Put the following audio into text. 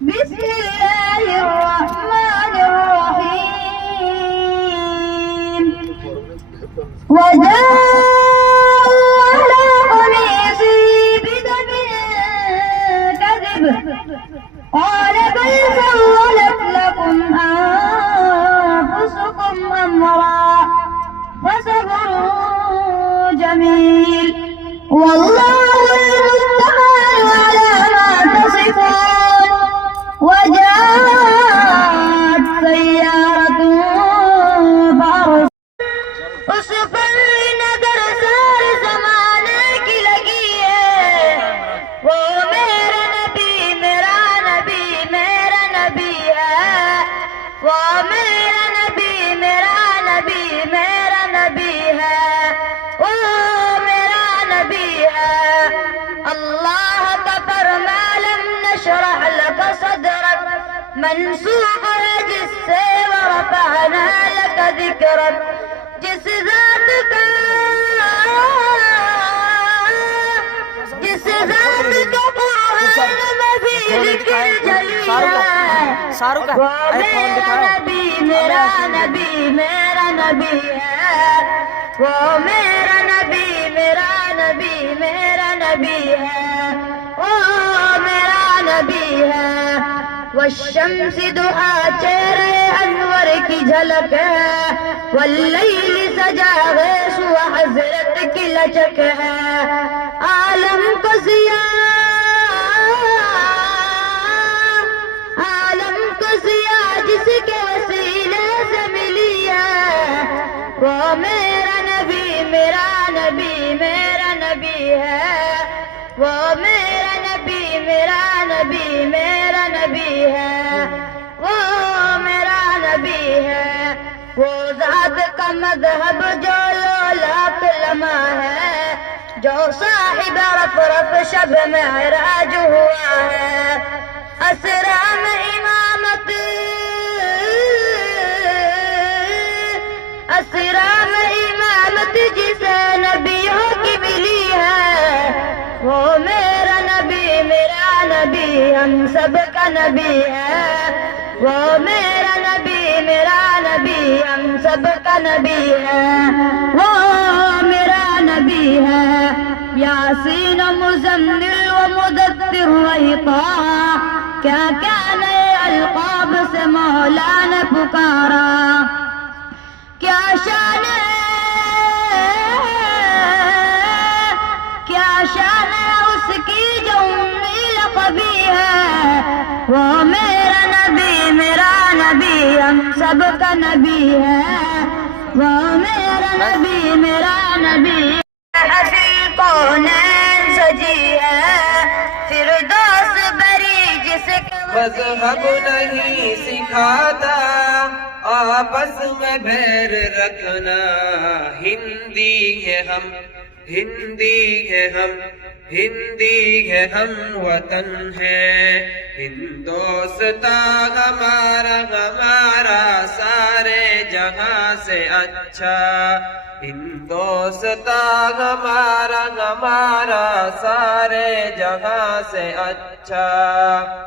بسم الله الرحمن الرحيم وجاءوا على قميصه بدم كذب قال بل سولت لكم أنفسكم أمرا فصبر جميل والله المستعان على ما تصفون وجاءت سيارة فأرسلوا اس پر نظر سارے زمانے کی لگی ہے وہ میرا نبی میرا نبی میرا نبی ہے وہ میرا نبی میرا نبی میرا نبی ہے وہ میرا نبی ہے اللہ کا فرما لم نشرح لك صدرك منسوب ہے جس سے ورفعنا لك ذکرک جس ذات کا قرآن میں بھی ذکر جلی ہے وہ میرا نبی میرا نبی میرا نبی ہے وہ میرا نبی میرا نبی میرا نبی ہے وہ میرا نبی ہے والشمس دعا چہرے انور کی جھلک ہے واللیل سجا غیث و حضرت کی لچک ہے عالم کو ضیاء جس کے وسیلے سے ملی ہے وہ میرا نبی میرا نبی میرا نبی ہے وہ میرا نبی میرا نبی میرا نبی ہے وہ میرا نبی ہے وہ ذات کا مذہب جو لولاک لمحہ ہے جو صاحب رفرف شب معراج ہوا ہے اسرا میں امامت جسے نبیوں کی ملی ہے وہ میرا نبی میرا نبی ہم سب کا نبی ہے وہ میرا نبی میرا نبی ہم سب کا نبی ہے وہ میرا نبی ہے یاسین مزمل و مدثر و اطاع کیا کیا نئے القاب سے مولا نے پکارا کیا شان اس کی جو لقبی ہے وہ میرا نبی میرا نبی ہم سب کا نبی ہے وہ میرا نبی میرا نبی حفیظ کونین سجی ہے فردوس بری جس کے مذہب نہیں سکھاتا آپس میں بیر رکھنا ہندی ہے ہم ہندی ہے ہم ہندی ہے ہم وطن ہے ہندوستان ہمارا ہمارا سارے جہاں سے اچھا ہندوستان ہمارا ہمارا سارے جہاں سے اچھا